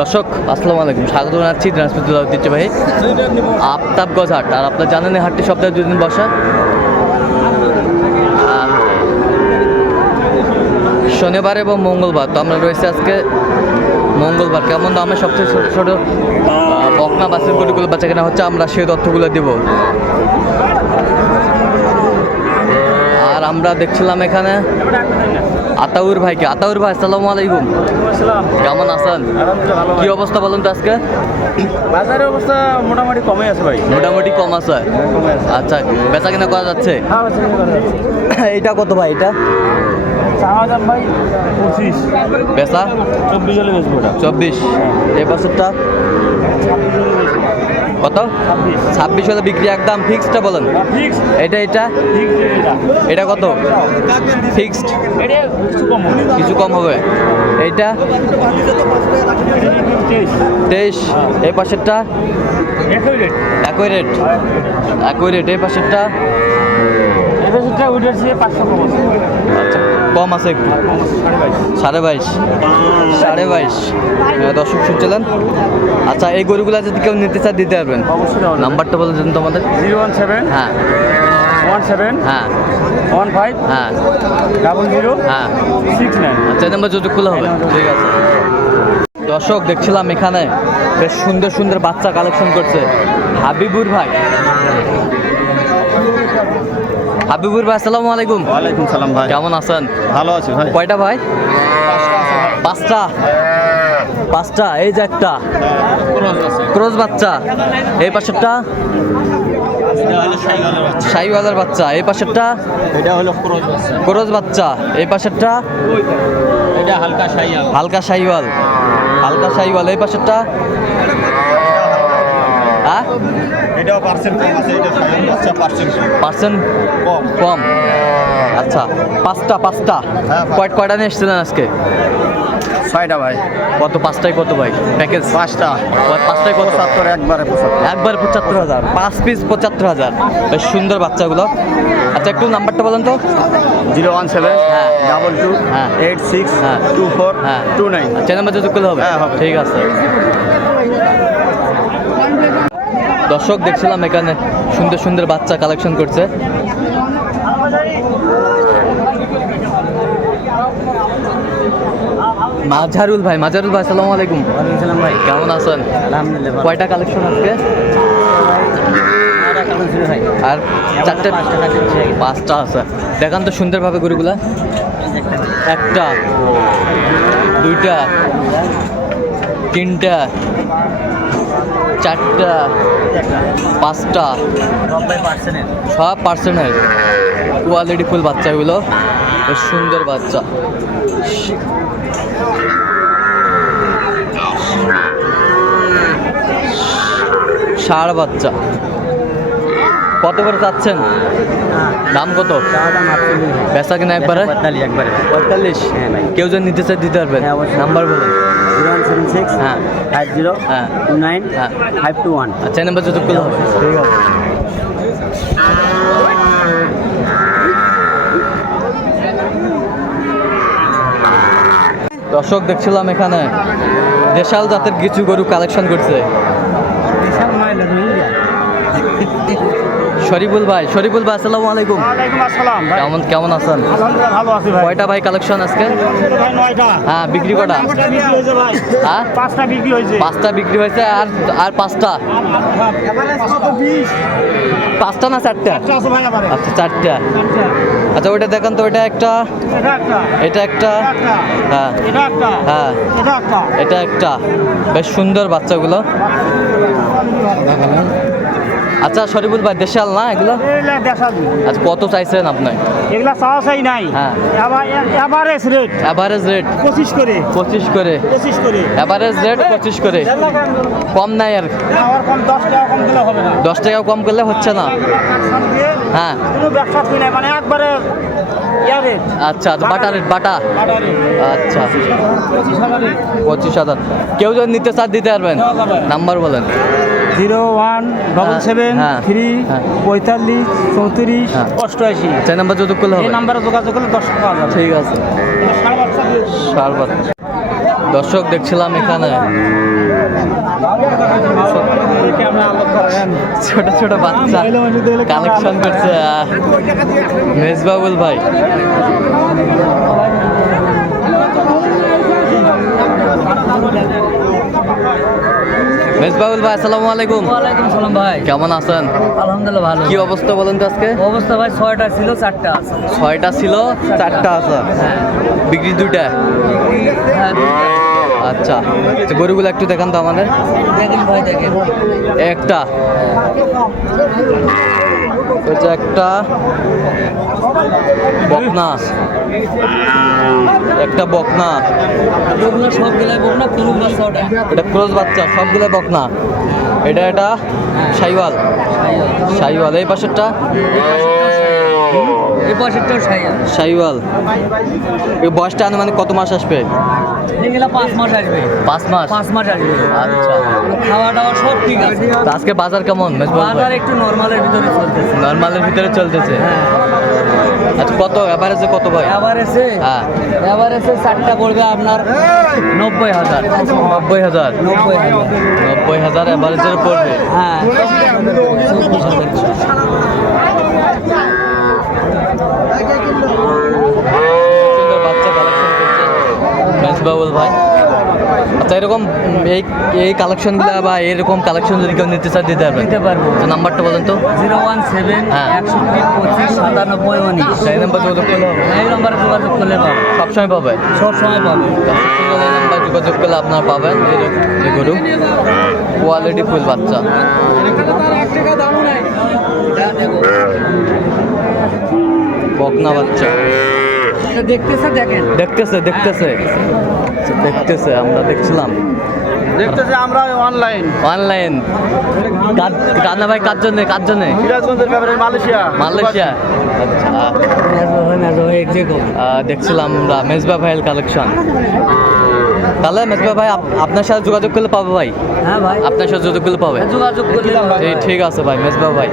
দর্শক, আসসালামু আলাইকুম। স্বাগত জানাচ্ছি দিনাজপুর ঐতিহ্যবাহী আফতাব গজ হাট। আর আপনার জানেন এই হাটটি সপ্তাহে দুদিন বসা। শনিবার এবং মঙ্গলবার, তো আমরা রয়েছে আজকে মঙ্গলবার। কেমন দামে সবচেয়ে ছোটো ছোটো বকনা বাসের গরুগুলো বাচ্চা কেনা হচ্ছে, আমরা সেই তথ্যগুলো দেব আর আমরা দেখছিলাম এখানে আতাউর ভাইকে। আতাউর ভাই আসসালামু আলাইকুম। কেমন আছেন? কি অবস্থা বলুন তো আজকে? বাজারের অবস্থা মোটামুটি কমে আছে ভাই। মোটামুটি কম আছে? আচ্ছা বেচা কিনা করা যাচ্ছে? এটা কত ভাই এটা? চব্বিশ চব্বিশ। এই বছরটা? কত? ছাব্বিশ হাজার হলে বিক্রি একদম ফিক্সডটা বলেন। এটা এটা? এটা কত? ফিক্সড কিছু কম হবে। এইটা? এটা তেইশ। এই পাশেরটা? একই রেট একই রেট একই রেট এই পাশেরটা? এটা পাঁচশো কম আছে। আচ্ছা কম আছে একটু? সাড়ে বাইশ। সাড়ে বাইশ? দর্শক শুনছিলেন? আচ্ছা এই গরুগুলো যদি কেউ নিতে চায় দিতে পারবেন। অবশ্যই নাম্বার নাম্বারটা বলে দেন তোমাদের। জিরো ওয়ান সেভেন হ্যাঁ। ওয়ান সেভেন হ্যাঁ। ওয়ান ফাইভ হ্যাঁ। ডাবল জিরো হ্যাঁ। Six nine. আচ্ছা নাম্বার হবে। ঠিক আছে। দর্শক দেখছিলাম এখানে বেশ সুন্দর সুন্দর বাচ্চা কালেকশন করছে। হাবিবুর ভাই। হাবিবুর ভাই আসসালামু আলাইকুম। ওয়ালাইকুম সালাম ভাই। কেমন আছেন? ভালো আছি ভাই। কয়টা ভাই? পাঁচটা পাঁচটা? এই যে একটা। ক্রোজ বাচ্চা। এই পাশেরটা? শাহিওয়ালার বাচ্চা। এই পাশেরটা? এটা হলো ক্রোজ বাচ্চা। এই পাশেরটা? এটা হালকা সাইয়া হালকা শাহিওয়াল হালকা শাহিওয়াল এই পাশেরটা? হ্যাঁ এটাও পার্সেন্ট কম আছে এটা বাচ্চা পার্সেন্ট পার্সেন্ট কম। কম। আচ্ছা পাঁচটা পাঁচটা? হ্যাঁ, কয় কয়টা নিয়ে এসেছিলেন আজকে? ছয়টা ভাই। কত পাঁচটায় কত ভাই? প্যাকেজ পাঁচটা। পাঁচটায় কত? পঁচাত্তর একবারে পঁচাত্তর। একবার পঁচাত্তর হাজার। পাঁচ পিস পঁচাত্তর হাজার। বেশ সুন্দর বাচ্চাগুলো। আচ্ছা একটু নাম্বারটা বলেন তো। জিরো ওয়ান সেভেন হ্যাঁ। ডাবল টু হ্যাঁ। এইট সিক্স হ্যাঁ। টু ফোর হ্যাঁ। টু নাইন আচ্ছা নাম্বার যোগাযোগ করলে হবে? হ্যাঁ, হবে। ঠিক আছে। দর্শক দেখছিলাম এখানে সুন্দর সুন্দর বাচ্চা কালেকশন করছে। মাঝারুল ভাই মাঝারুল ভাই সালাম আলাইকুম। সালাম ভাই। কেমন আছেন? আলহামদুলিল্লাহ কয়টা কালেকশন আজকে? আর চারটে পাঁচটা আছে। দেখান তো সুন্দরভাবে গরুগুলা। একটা দুইটা তিনটা চারটা পাঁচটা। সব পার্সেন্টের। কোয়ালিটি ফুল বাচ্চাগুলো। বেশ সুন্দর বাচ্চা। ষাঁড় বাচ্চা। কত করে চাচ্ছেন? দাম কত? বেচা কিনা একবারে? একবারে। পঁয়তাল্লিশ। হ্যাঁ কেউ যদি নিতে চায় দিতে পারবেন। হ্যাঁ, নাম্বার বলুন। জিরো ওয়ান সেভেন সিক্স হ্যাঁ। ফাইভ জিরো হ্যাঁ। টু নাইন হ্যাঁ। Five two one. আচ্ছা নাম্বার যোগাযোগ করলে হবে। ঠিক আছে দর্শক দেখছিলাম এখানে দেশাল জাতের কিছু গরু কালেকশন করছে। শরীফুল ভাই শরীফুল ভাই আসসালামু আলাইকুম। ওয়ালাইকুম আসসালাম ভাই। কেমন কেমন আছেন? আলহামদুলিল্লাহ ভালো আছি ভাই। কয়টা ভাই কালেকশন আজকে? ভাই নয়টা হ্যাঁ বিক্রি কটা? পাঁচটা বিক্রি হয়েছে ভাই। হ্যাঁ? পাঁচটা বিক্রি হয়েছে। পাঁচটা বিক্রি হয়েছে আর আর পাঁচটা? পাঁচটা না চারটা? চারটা আছে ভাই আবার আচ্ছা চারটা। আচ্ছা ওইটা দেখেন তো ওইটা একটা? এটা একটা। হ্যাঁ। এটা একটা। হ্যাঁ। এটা একটা। এটা একটা। বেশ সুন্দর বাচ্চাগুলো। আচ্ছা শরীফুল ভাই দেশাল না এগুলো? আচ্ছা কত চাইছেন আপনি? এগুলা চাওয়া চাই নাই। হ্যাঁ। Average rate. Average rate? পঁচিশ করে। পঁচিশ করে? পঁচিশ করে। অ্যাভারেজ রেট পঁচিশ করে? কম নাই আর? কম দশ টাকা কম দিলে হবে না। দশ টাকা কম করলে হচ্ছে না? হ্যাঁ। কোনো ব্যবসা ফি মানে একবারে আচ্ছা আচ্ছা বাটা রেট। বাটা? আচ্ছা। পঁচিশ হাজার। রেট পঁচিশ হাজার। কেউ যদি নিতে চান দিতে পারবেন? নাম্বার বলেন। জিরো ওয়ান ডবল সেভেন হ্যাঁ, থ্রি হ্যাঁ। পঁয়তাল্লিশ চৌত্রিশ হ্যাঁ। অষ্টআশি। সেই নাম্বার যোগাযোগ করলে এই নাম্বারে যোগাযোগ করলে দশ পাওয়া যাবে। ঠিক আছে। সার বাচ্চা দর্শক দেখছিলাম এখানে। ছোট ছোট বাচ্চা কালেকশন করছে মেজবাবুল ভাই। মেজবাবুল ভাই আসসালামু আলাইকুম। ওয়ালাইকুম সালাম ভাই। কেমন আছেন? আলহামদুলিল্লাহ ভালো। কি অবস্থা বলেন তো আজকে? অবস্থা ভাই ছয়টা ছিল চারটা আছে। ছয়টা ছিল চারটা আছে। বিক্রি দুইটা? হ্যাঁ আচ্ছা। তো গরুগুলো একটু দেখান তো আমাদের। দেখেন ভাই দেখেন। একটা। এটা একটা বকনা। একটা বকনা। ওগুলো সব গেলে বলব না? বাচ্চা এটা ক্রোজ বাচ্চা সবগুলো বকনা। এটা এটা সাইওয়াল সাইওয়াল এই পাশেরটা। এই পয়সাটাও সাইয়া সাইওয়াল। এই বয়সটা আনুমানিক কত মাস আসবে? এগুলা পাঁচ মাস আসবে। পাঁচ মাস? পাঁচ মাস আসবে। আচ্ছা। খাওয়া দাওয়া সব ঠিক আছে। আজকে বাজার কেমন? বাজার একটু নর্মালের ভিতরে চলতেছে। নর্মালের ভিতরে চলতেছে? হ্যাঁ। আচ্ছা কত? অ্যাভারেজে কত ভাই? এসে হ্যাঁ। এসে চারটা পড়বে আপনার নব্বই হাজার। নব্বই হাজার? নব্বই হাজার। নব্বই হাজার অ্যাভারেজের পড়বে? হ্যাঁ চব্বিশ হাজার সুন্দর বাচ্চা কালেকশন করছে মেজবাবুল ভাই। আচ্ছা এরকম এই এই কালেকশনগুলো বা এরকম কালেকশন যদি কেউ নিতে চায় দিতে পারবেন নিতে পারব। তো নাম্বারটা বলেন তো। জিরো ওয়ান সেভেন হ্যাঁ। একষট্টি পঁচিশ সাতানব্বই উনিশ। সেই নাম্বার যোগাযোগ করলে হবে। এই নম্বরে যোগাযোগ করলে পাবো। সবসময় পাবে? সব সময় পাবো এই নাম্বার যোগাযোগ করলে আপনারা পাবেন। এই এই গরু। কোয়ালিটি ফুল বাচ্চা। বকনা বাচ্চা। দেখতেছে দেখেন। দেখতেছে দেখতেছে। দেখতেছে আমরা দেখছিলাম। দেখতেছি আমরা অনলাইন অনলাইন রান্না ভাই কার জন্য কার জন্য? সিরাজগঞ্জের ব্যাপারে মালয়েশিয়া। মালয়েশিয়া। আচ্ছা। দেখছিলাম আমরা মেজবা ভাইয়ের কালেকশন তাহলে মেজবা ভাই আপনার সাথে যোগাযোগ করলে পাবে ভাই? হ্যাঁ ভাই। আপনার সাথে যোগাযোগ করলে পাবে? যোগাযোগ করলে ঠিক আছে ভাই মেজবা ভাই।